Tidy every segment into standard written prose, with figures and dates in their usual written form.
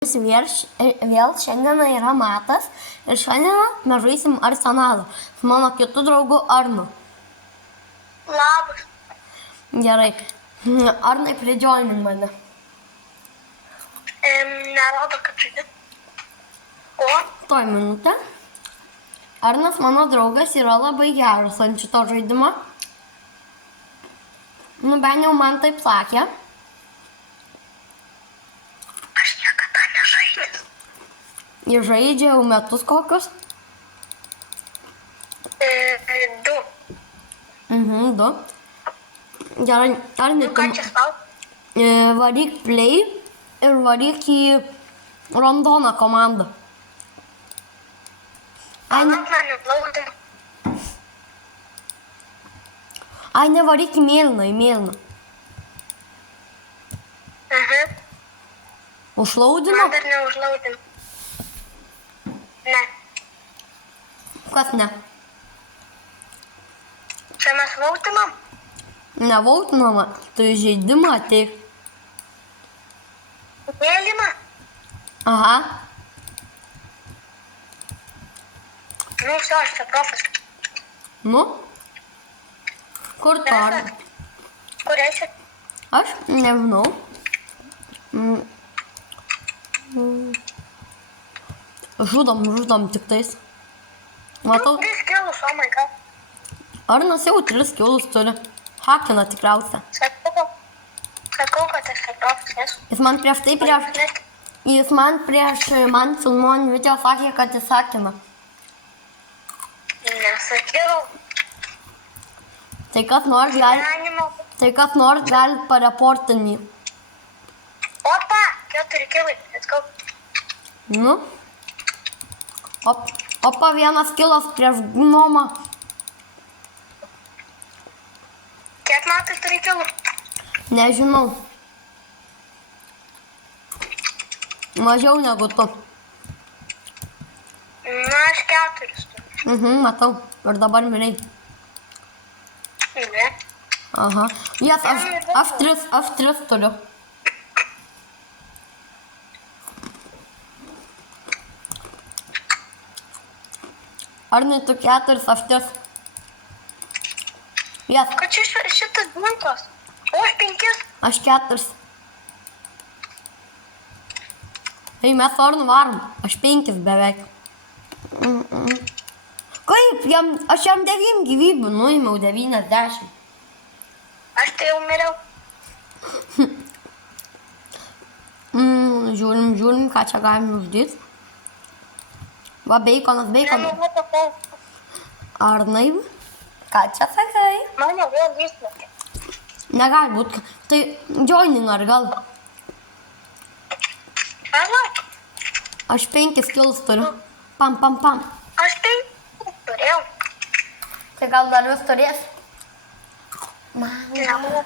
Vėl šiandien yra metas ir šiandien mes žaisim Arsenalą su mano kitu draugu Arnu. Labas. Gerai. Arnai, pridžioinin mane. Nerodo, kad žaidži. O? Toj minutė. Arnas, mano draugas, yra labai geras ant šito žaidimo. Nu, bent jau man taip sakė. Aš niekada nežaidžiu. Jis žaidžia jau metus kokius. 2. 2. Gerai, Arnai, Ką čia spau? varyk play ir varyk į Rondoną komandą. Palat mane plaudė. Ai, nevaryk į mėlyną. Užlaudino? Man dar neužlaudėm. Ne. Kas ne? Čia mes vautinam? Nevautinama, tai žaidimą ateik. Mėlyną? Aha. Nu, все, aš čia profas. Nu? Kur tu? Kur esi? Aš nežinau. Žudom tik tais. Matau, 3 kilus, oh my god. Arnas jau 3 kilus turi. Hakina tikriausia. Sakau, kad aš čia profas esu. Jis man prieš man filmuojant video sakė, kad jis hakina. Nesakiau. Tai kas nors gali pareportinį. Opa, 4 kilai, let's go. Nu. Opa, 1 kilas prieš gnomą. Kiek metų turi kilų? Nežinau. Mažiau negu tu. Na, aš 4 turiu. Matau. Ir dabar miriai. Ne. Aha. Jas, aš 3 turiu. Arnai, tu 4, aš 3. Jas. Kad čia šitas bunkos? O, aš 5. Aš 4. Ei, mes su Arnu varom. Aš 5 beveik. Kaip? Aš jam 9 gyvybių nuėmiau, 90. Aš tai jau miriau. Žiūrim, ką čia galim uždėti. Va, beikonas. Arnai, ką čia sakai? Mane vėl įsmėkė. Negali būt. Tai joining ar gal? Palauk. Aš 5 kilus turiu. Pam. Aš 5 turėjau. Tai gal dar vis turės? Nemu.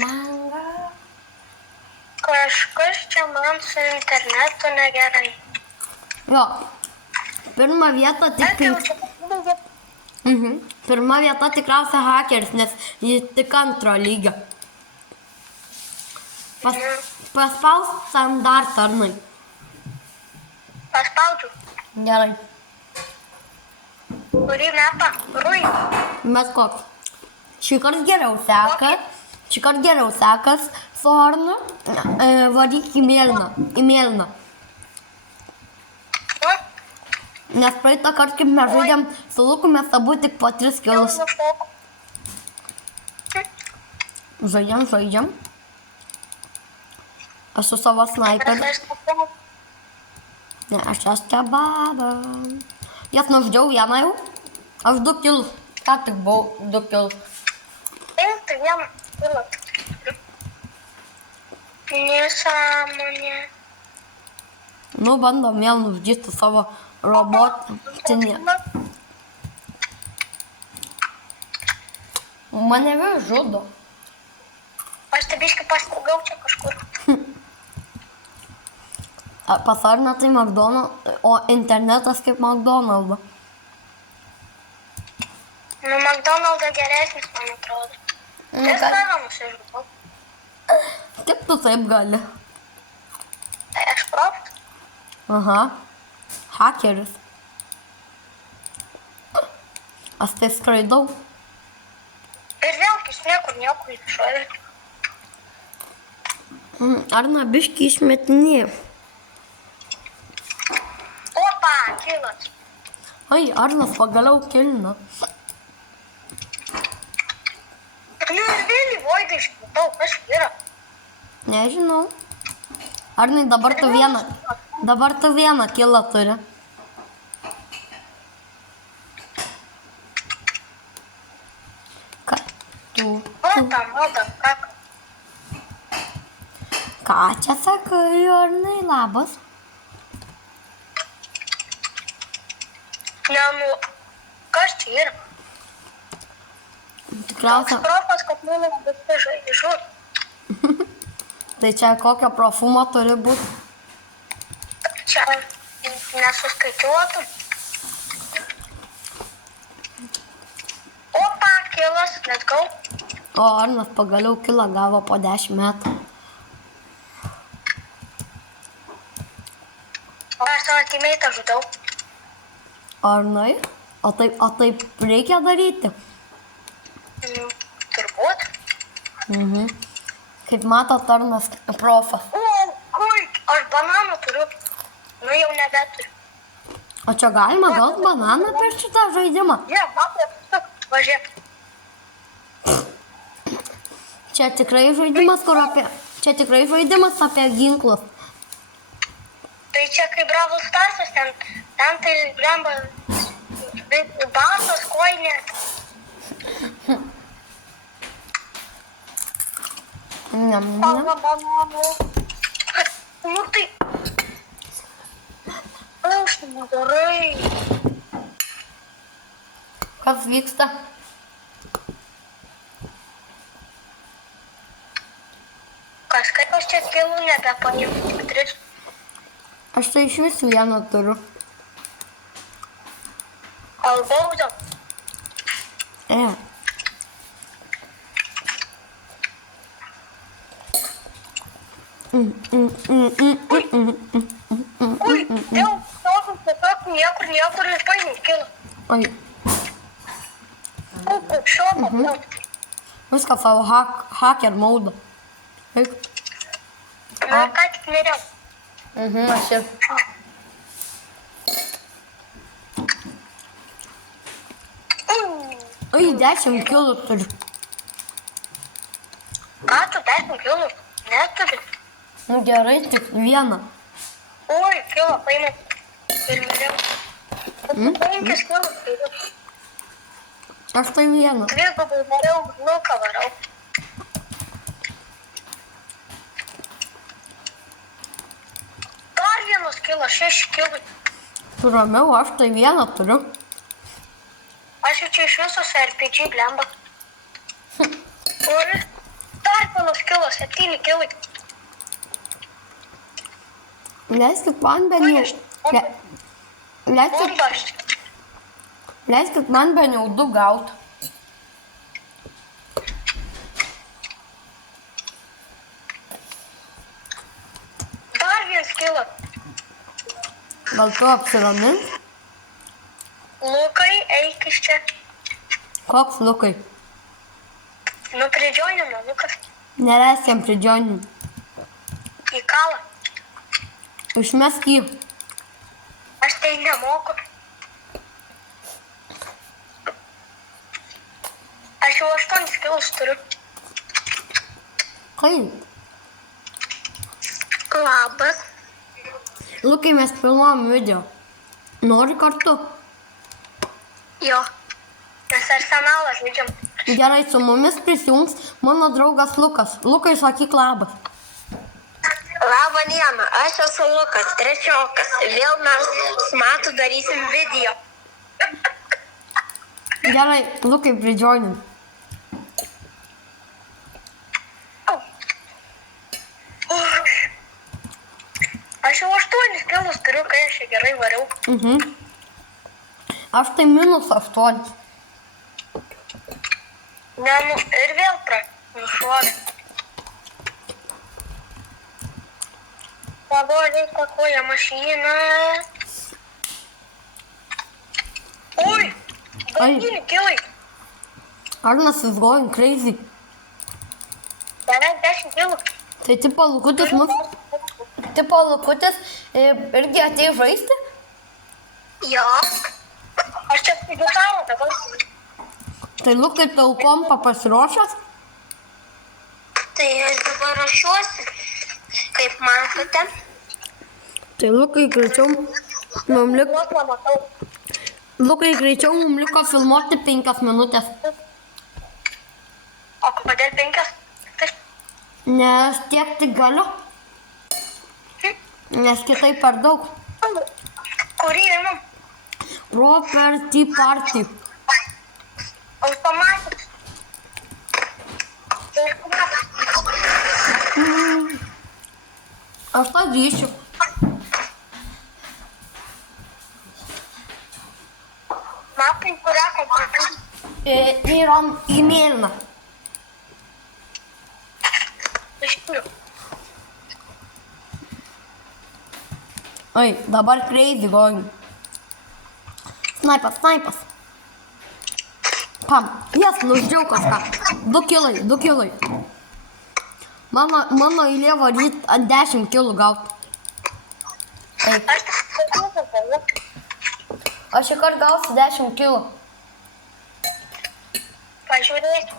Manga. Kažkas čia man su internetu negerai. Jo. Pirma vieta tik 5. Pirma vieta tikriausia hakeris, nes jis tik 2 lygio. Paspaus standartą, Arnai. Paspaudžiu. Gerai. Kurį metą? Rui. Mes koks? Šįkart geriau sekas su Arnu. Varyk į mėlyną. Nes praeitą kartą, kaip mes žaidėm su Luku, mes abu tik po 3 kilus. Žaidžiam. Aš su savo snaiperiu. Ne, aš čia kebabą. Jas nuždžiau vieną jau. Aš 2 kilus. Ką tik buvau 2 kilus. Tai 1 kilą. Nesąmonė. Nu, bandom vėl nuždyti savo robotinį. Mane vėl žudo. Aš tabiškai paskugau čia kažkur. Pas Arną tai McDonald's, o internetas kaip McDonald's. Nu, McDonald's geresnis, man atrodo. Tai savo nusižudau. Kaip tu taip gali? Tai aš pro Aha. Hakeris. Aš tai skraidau. Ir vėl iš niekur iššovė. Arna biškį išmetinėjo. Opa, kilas. Ai, Arnas pagaliau kilino. Nu ir vėl į voidą išmetau, kas yra? Nežinau. Arnai, dabar tu vieną kilą turi. Ką Malda, ką? Ką čia sakai, Arnai, labas? Ne, nu, kas čia yra? Toks Tikriausia, profas, kad mano visi žaidžiu. tai čia kokio profumo turi būti. Čia nesuskaičiuotų. Opa, kilas, let's go. O Arnas pagaliau kilą gavo po 10 metų. O aš savo timeitą žudau. Arnai, o taip reikia daryti. Turbūt. Kaip matot, Arnas profas. Oi, aš bananų turiu. Nu jau nebeturiu. O čia galima gauti bananą per šitą žaidimą? Ne, matai, važiuok. Čia tikrai žaidimas apie ginklus. Tai čia kaip Brawl Starsas, ten tai blemba basos, koinės. Bananų. Nu tai... Aš nedarai. Kas vyksta? Kažkaip aš čia kilų nebepanimu, tik 3. Aš tai iš vis vieną turiu. Albaudo. Ui, dėl to, tiesiog niekur ir paimų kilą. Oi, Šoką. viską savo hacker maudą. Eik. Na, ką tik miriau. Aš ir. Oi, 10 kilų turiu. Ką tu 10 kilų? Neturi. Nu gerai, tik vieną. Oi, kilą paimė. Ir miriau. 5 kilų turiu. Aš tai vieną. Dvigubai variau, Luką varau. Dar vienas kilas, 6 kilai. Tu ramiau, aš tai vieną turiu. Aš jau čia iš visos RPG blemba. Oi, dar vienas kilas, 7 kilai. Leiskit man beniau. Bumbas. Leiskit man beniau 2 gaut. Dar vienas kilas. Gal tu apsiramink? Lukai, eik iš čia. Koks Lukai? Nu, pridžionino, Lukas. Neleisk jam pridžioninti. Į kalą. Išmesk jį. Aš tai nemoku. Aš jau 8 kilus turiu. Kaip? Labas. Lukai, mes filmuojam video. Nori kartu? Jo. Mes arsenalą žaidžiam. Gerai, su mumis prisijungs mano draugas Lukas. Lukai, sakyk labas. Labą dieną, aš esu Lukas, 3-okas. Vėl mes su Matu darysim video. Gerai, Lukai, pridžioinin. Aš jau 8 kilus turiu, kai aš čia gerai variau. Aš tai -8. Ne, nu ir vėl nušovė. Погоди, какая машина. Ой, бензин, килой. Arnas is going crazy. Beveik 10 kilų. Tai tipo Lukutis mus... Tipo Lukutis irgi atėjo žaisti? Jo. Aš čia pigiutau dabar. Tai Lukai tau kompą pasiruošęs? Tai aš dabar rašiuosi, kaip matote. Tai Lukai greičiau mum liko... Vos nematau. Lukai greičiau mum liko filmuoti 5 minutės. O kodėl 5? Nes tiek tik galiu. Nes kitaip per daug. Kurį einam? Property party. Automatic. Aš pavyšiu. Matai, kurią komandą? Yra į mėlyną. Iš tikrųjų. Oi, dabar crazy going. Snaipas, snaipas. Pam, jas, nuždžiau kažką. 2 kilai, 2 kilai. Mano eilė varyt ant 10 kilų gaut. Aš paklausau. Aš šį kartą gausiu 10 kilų. Pažiūrėk.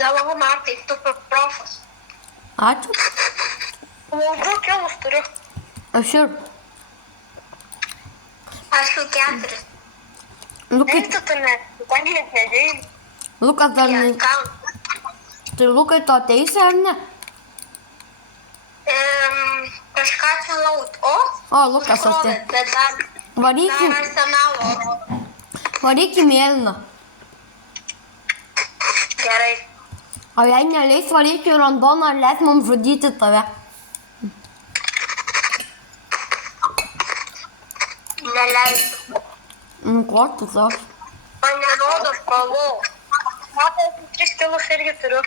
Dėlau, Martai, tu profas. Ačiū. Jau 2 kilus turiu. Aš ir. Aš jau 4. Lukai, Kaip tu net? Ten net nedėjai. Lukas dar ne... Ką? Tai Lukai to teisė ar ne? Kažką čia laut. O? O, Lukas atė. Bet dar Varyk į... arsenalo. Varyk į mėlyną. Gerai. O jei neleis varyk į randoną, ar leis mums žudyti tave? Neleisiu. Nu, ko tu tos? Man nerodo spalvų. Matai, 3 kilus irgi turiu.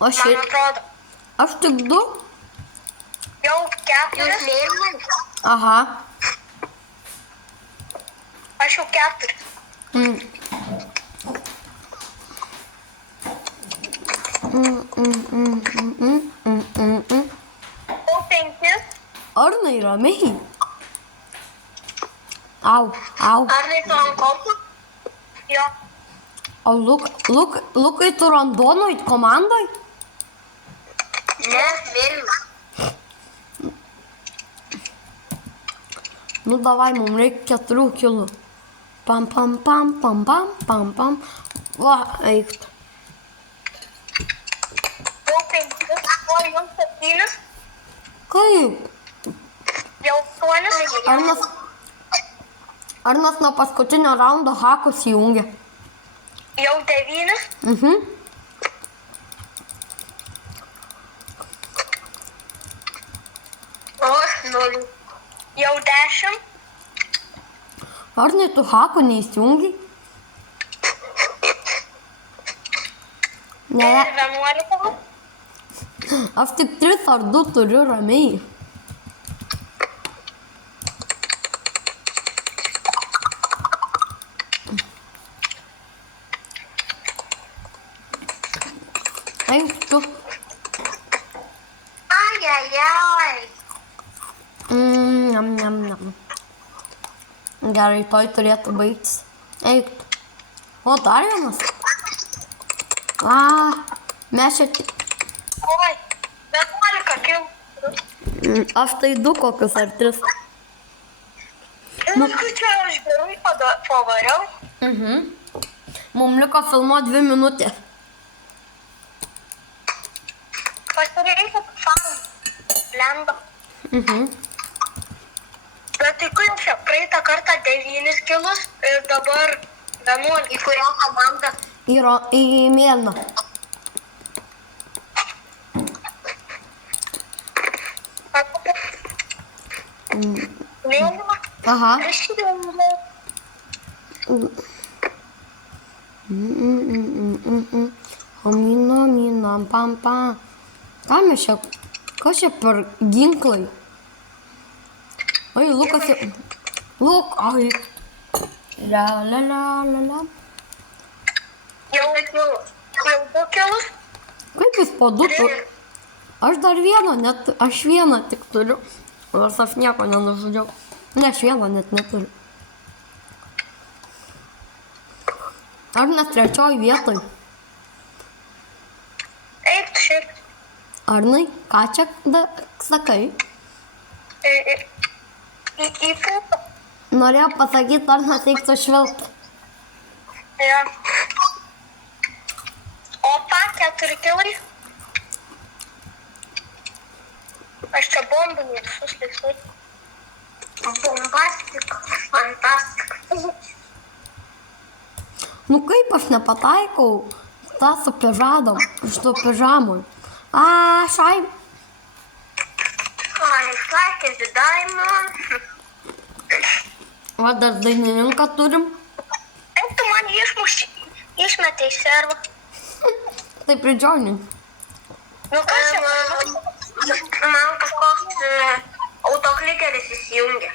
O Man šit. atrodo. Aš tik 2? Jau 4. Jūs mėlynas? Aha. Aš jau 4. Mm. Jau 5. Arnai ramiai. Au, au. Ar tai tu ant kompo? Jo. O Lukai tu randonoj komandoj? Ne, mėlynas. Nu, davai, mums reikia 4 kilų. Pam, pam, pam, pam, pam, pam, pam. Va, eikt. Jau 5. O jau 7. Kaip? Jau 8. Arnas nuo paskutinio raundo hakus įjungė. Jau 9. Mhm. O, 0. Jau 10. Arnai, tu hakų neįsijungi? Ne, Ir 11. aš tik 3 ar 2 turiu ramiai. Eik tu. Ai. Nam, nam, nam. Gerai, toj turėtų baigtis. Eik tu. O, dar vienas. Mes čia tik... Oi, 11 kilų. Aš tai 2 kokius ar 3. Nu, čia aš gerai pavariau. Mums liko filmo 2 minutės. Pasireikia fan. Lenda. Bet tai kaip čia, praeitą kartą 9 kilus ir dabar 11. Į kurią komandą? Į mėlyną. Mėlyną? Aha. Aš įdėjau. Omino, mino, pam, pam. Ką mes čia? Kas čia per ginklai? Oi, Lukas jau... Ai. La la la la la. Jau du kilus. Kaip jis po du turi? Aš dar vieną, aš vieną tik turiu. Nors aš nieko nenužudžiau. Ne, aš vieną net neturiu. Ar net trečioj vietoj? Eik tu šiaip. Arnai, ką čia sakai? Į pultą. Norėjau pasakyti, Arnas eik švilpti. Jo. Opa, 4 kilai. Aš čia bombų visus laisvai. Bombastika, fantastika. Nu kaip aš nepataikau? tą su pižadom, iš tų pižamų. Šai. Išlaikė Diamond. Va, dar dainininką turim. Tu man išmetė į servą. Tai pridžionink. Nu kas čia? Man kažkoks autoklikeris įsijungia.